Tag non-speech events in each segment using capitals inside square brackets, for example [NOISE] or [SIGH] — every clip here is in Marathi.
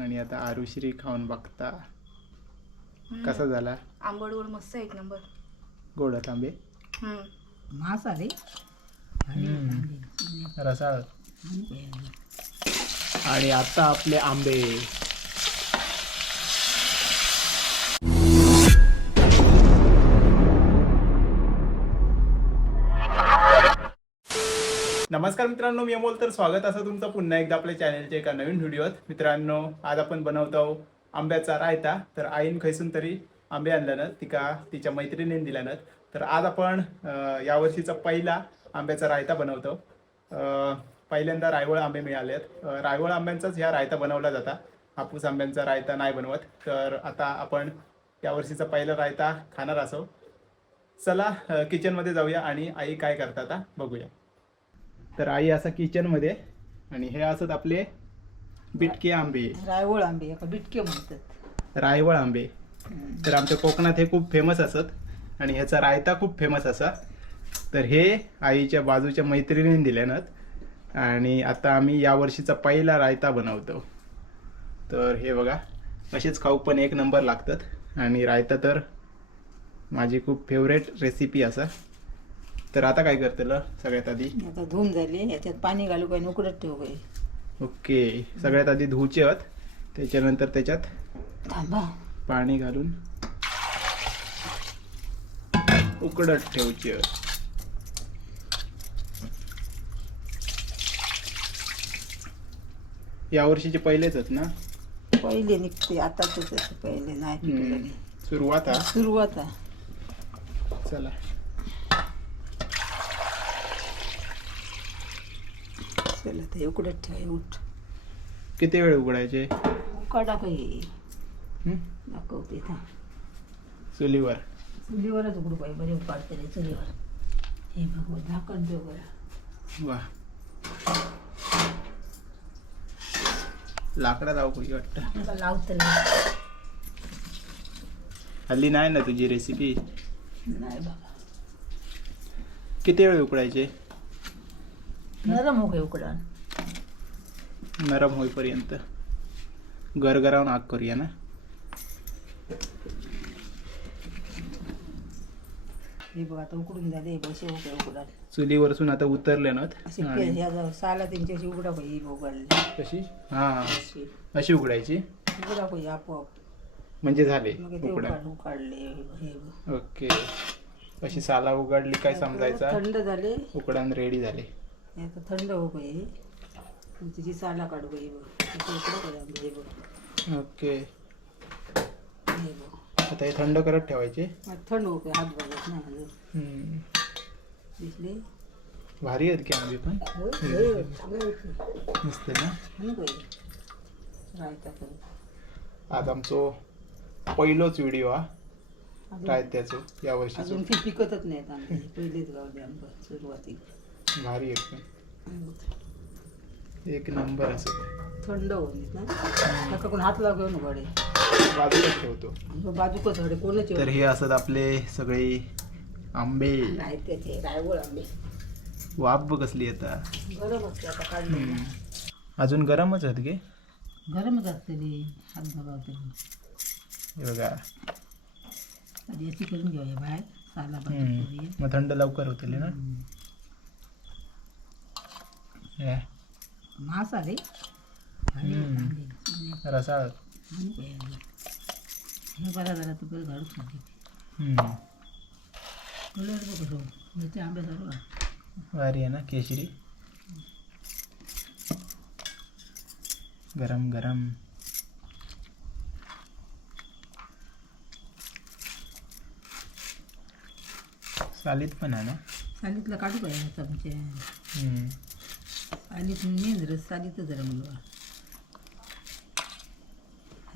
आणि आता आरुश्री खाऊन बघता. कसा झाला? आंबट गोड मस्त एक नंबर. गोड तांबे? हम्म. मासा रे रसाळ. आणि आता आपले आंबे. नमस्कार मित्रांनो मी अमोल. तर स्वागत असं तुमचं पुन्हा एकदा आपल्या चॅनलच्या एका नवीन व्हिडिओत मित्रांनो आज आपण बनवतो आंब्याचा रायता. तर आईन खैसून तरी आंबे आणल्यानं तिका तिच्या मैत्रिणीने दिल्यानं तर आज आपण यावर्षीचा पहिला आंब्याचा रायता बनवतो पहिल्यांदा रायवळ आंबे मिळाले आहेत. रायवळ आंब्यांचाच ह्या रायता बनवला जाता. हापूस आंब्यांचा रायता नाही बनवत. तर आता आपण यावर्षीचा पहिला रायता खाणार असो. चला किचनमध्ये जाऊया आणि आई काय करतात आता बघूया. तर आई असा किचनमध्ये आणि हे असत आपले बिटके आंबे. रायवळ आंबे बिटके म्हणतात. रायवळ आंबे. तर आमच्या कोकणात हे खूप फेमस असत आणि ह्याचा रायता खूप फेमस असा. तर हे आईच्या बाजूच्या मैत्रिणीने दिल्यानं आणि आता आम्ही यावर्षीचा पहिला रायता बनवतो. तर हे बघा असेच खाऊ पण एक नंबर लागतात. आणि रायता तर माझी खूप फेवरेट रेसिपी असा. तर आता काय करतलं सगळ्यात आधी? आता धुवून झाले. याच्यात पाणी घालू काय उकडत ठेवू काय ओके. सगळ्यात आधी धुवचे आहेत त्याच्यानंतर त्याच्यात थांबा. पाणी घालून उकडत ठेवचे आहेत. या वर्षीचे पहिलेच आहेत ना? पहिले निघते. आताच पहिले नाही. सुरुवात सुरुवात आहे चला. चला ते उकडत ठेवा उठ. किती वेळ उघडायचे? उकाडा काही हम्म? दाखवते इथं चुलीवर. चुलीवरच उकडू पाहिजे बरे उकाडते रे चुलीवर. हे बघ झाकण ठेव बरं. वा. लाकडा लावू पाहिजे वाटतं. नका लावतं हल्ली नाही ना तुझी रेसिपी नाही बाबा. किती वेळ उकडायचे? नरम हो गए उकडा नरम होईपर्यंत गरगरावून आग करूया ना. हे बघ आता उकडून झाले हो गए उकडा चुलीवरसून आता उतरले ना अशी पे साला त्यांची अशी उघडा पाहिजे उघडली. कशी? हा अशी. अशी उघडायची? उघडा पाहिजे आपोआप. म्हणजे झाले मग ते उकडा उकाड उकाडले हे बघ. ओके. अशी साला उघडली काय समजायचा? थंड झाले. उकडान रेडी झाले. हे आता थंड हो मग तिची साला काढू पाहिजे बघ. ओके. हे आता हे थंड करत ठेवायचे. थंड हो पाहिजे हात बघत नाही. दिसले? भारी आहेत की आंबे पण. मस्त ना? आज आमचो पहिलोच व्हिडिओ हा. रायत्याचो या वर्षीचो. अजून ती पिकतच नाहीत आंबे. पहिलेच गाव दे आंबा सुरुवातीला भारी पण एक नंबर असं. थंड होईल ना. नका कोण हात घेऊन उघडे बाजूला ठेवतो. बाजूकच हडे कोणच तर हे असत आपले सगळे आंबे. रायवळ आंबे. वाफ बघ कसली आता गरम असते आता काढले हम्म. अजून गरमच आहेत गे गरमच असते ते हात हे बघा. याची करून घेऊया बाहेर. साला हम्म. बाहेर मग थंड लवकर होतील ना? मासा रे हम्म. रसाळ बरा जरा तू. कलर बघ कसं याचे आंबे सर्व भारी आहे ना केशरी गरम गरम सालीत पण आहे ना सालीतला काढू चमचे हम्म. सालीत मेन रस सालीतच जरा मुलगा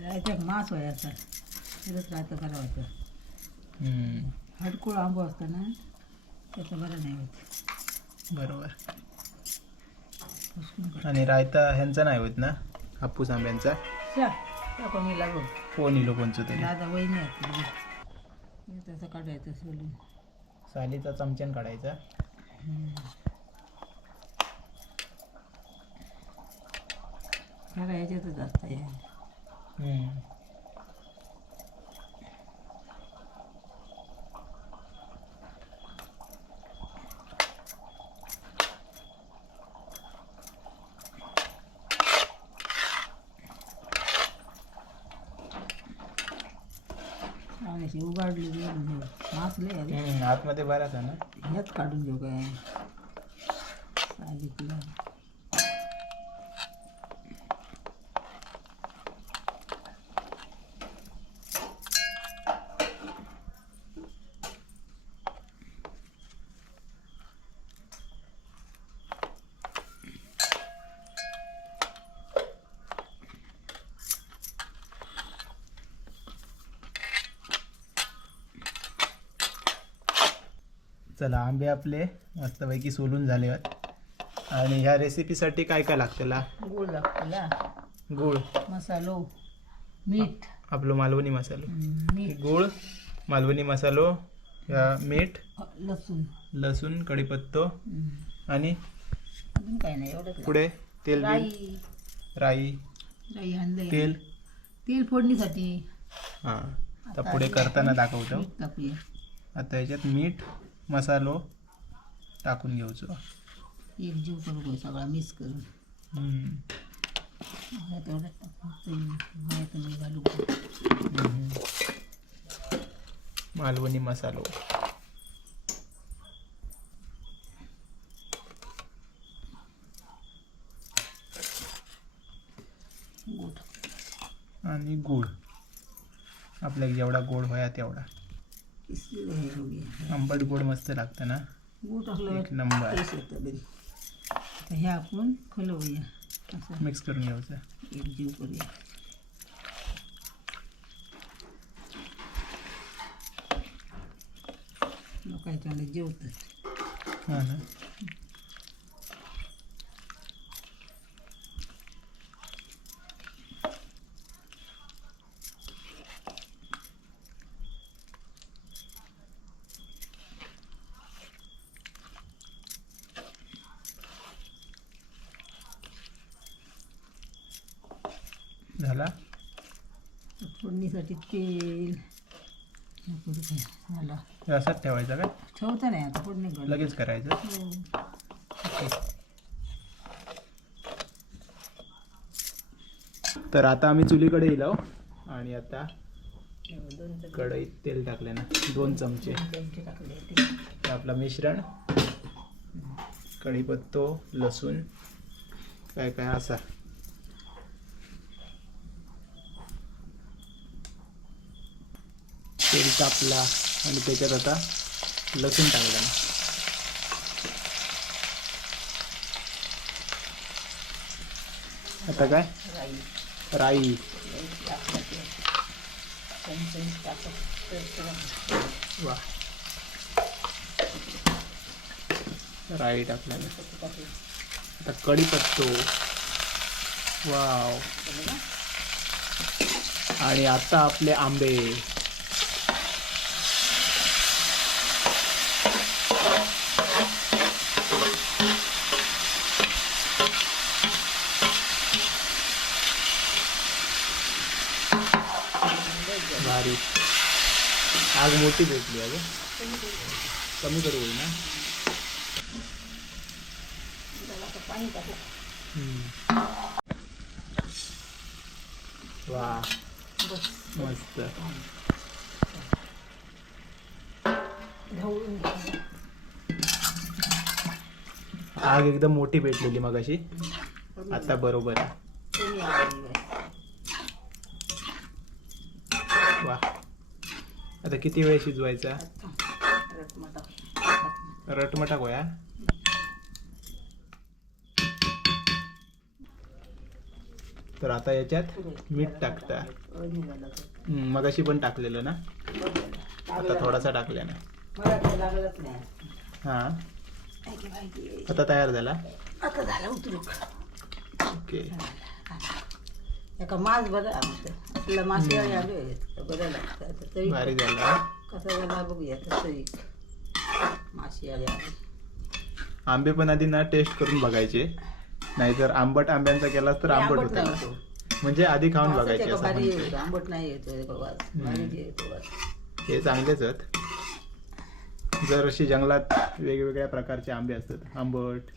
रायत्याक मास व्हायचा. तरच रायतं करावं हम्म. हडकोळ आंबो असताना त्याचा बरा नाही होत. बरोबर. आणि रायता ह्यांचा नाही होत ना? हापूस आंब्यांचा? कमी लागून कोण इलो कोणचं तरी. दादा वहिनी असते त्याचं काढायचं सोडून सालीचा चमच्यान काढायचा? सगळ्या याच्यातच असतं हे उघडली मासले आतमध्ये बराच आहे ना? हेच काढून घेऊ काय? सांगितलं चला आंबे आपले मस्तपैकी सोलून झाले आहेत आणि ह्या रेसिपीसाठी काय काय लागतेला गोड लागतेला गूळ. मसालो मीठ. आपलं मालवणी मसालो. गूळ मालवणी मसालो या मीठ लसूण. लसूण कढीपत्तो. आणि काय नाही पुढे तेल राई. राई. तेल. तेल फोडणीसाठी. हां. आता पुढे करताना दाखवतो. आता याच्यात मीठ मसालो टाकून घ्यायचो. एक जीव करू सगळा? मिक्स करून. तेवढं घालू. मालवणी मसालो. गोड. आणि गूळ. आपल्याला जेवढा गोड होया तेवढा. आंबट गोड मस्त लागतं ना? गूळ एक नंबर. टेस्ट येतं हे आपण खलवूया असं. मिक्स करून घ्यायचं. एक जीव करूया. लोकांच्याकडे जेवतात हां ना झाला फोडणीसाठी तेल हे काय हे असंच ठेवायचं काय ठेवता नाही आता फोडणी. लगेच करायचं? हो. तर आता आम्ही चुलीकडे येलो आणि आता दोन चमचे कढईत तेल टाकले ना दोन चमचे. चमचे टाकले ते हे आपलं मिश्रण कढीपत्तो लसूण काय काय असा. तेल तापला आणि त्याच्यात आता लसूण टाकला. आता काय? राई राई. वा. राई टाकल्याने. आता कढीपत्तो. वाव. आणि आता आपले आंबे. भारी आग मोठी भेटली अगं. कमी करू होईल ना? वा मस्त. आग एकदम मोठी भेटलेली मग अशी आता बरोबर आहे कमी आवाज आहे. वा. आता किती वेळ शिजवायचा? रटमटा. गोया तर आता याच्यात मीठ टाकता. अळणी झालं तर. मग अशी पण टाकलेलं ना? बघ. आता थोडासा लागलंच नाही हा. आता तयार झाला? आता झालं उतरू ओके. एका मास बरं आपल्याला मासे आले आहेत. बरं लागतं आता तरी भारी झाला कसा झाला बघूया तरी मासे आले आंबे पण आधी ना टेस्ट करून बघायचे. नाहीतर आंबट आंब्यांचा केलास तर आंबट होतं. म्हणजे आधी खाऊन असं बघायचे असं भारी. येतो आंबट नाही येतो त्याचा वास भारी येतो वास हे चांगलेच आहेत. जर अशी जंगलात वेगवेगळ्या प्रकारचे आंबे असतात आंबट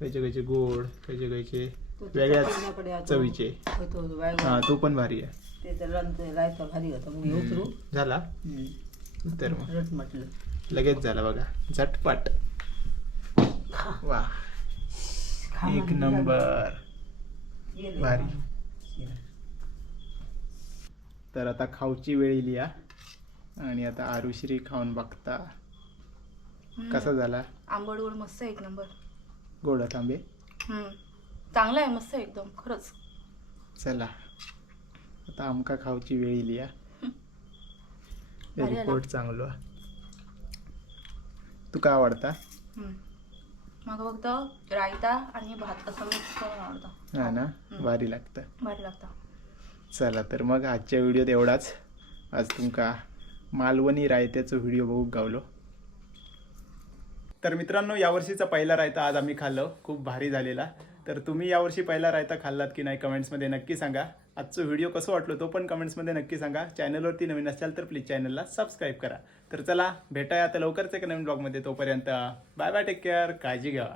खयचे खयचे गोड खयचे खयचे वेगळ्याच चवीचे. हा तो पण भारी आहे. ते तर रान- रायता भारी होता मग हे उतरू. झाला? हम्म. तर मग. रट म्हटलं. लगेच झाला बघा. झटपट. वा. खा एक म्हणलं. नंबर. गेले. भारी. तर आता खाऊची वेळ या. आणि आता आरुश्री खाऊन बघता. हम्म. कसा झाला? आंबट गोड मस्त आहे एक नंबर. गोड तांबे? हम्म. चांगला आहे मस्त आहे एकदम खरंच. चला. आता आमका खाऊची वेळ [LAUGHS] आला. रिपोर्ट चांगलो. तुका आवडता? फक्त रायता आणि भात असं मिक्स करून आवडतं. हा ना. भारी लागतं. भारी लागतं. चला तर मग आजच्या व्हिडिओत एवढाच. आज तुमका मालवणी रायत्याचो व्हिडिओ बघू गावलो. तर मित्रांनो यावर्षीचा पहिला रायता आज आम्ही खाल्लो. खूप भारी झालेला. तर तुम्ही यावर्षी पहिला रायता खाल्लात की नाही कमेंट्समध्ये नक्की सांगा. आजचा व्हिडिओ कसं वाटलो तो पण कमेंट्समध्ये नक्की सांगा. चॅनलवरती नवीन असाल तर प्लीज चॅनलला सबस्क्राईब करा. तर चला भेटाया आता लवकरच एका नवीन ब्लॉगमध्ये तोपर्यंत. बाय बाय टेक केअर काळजी घ्या.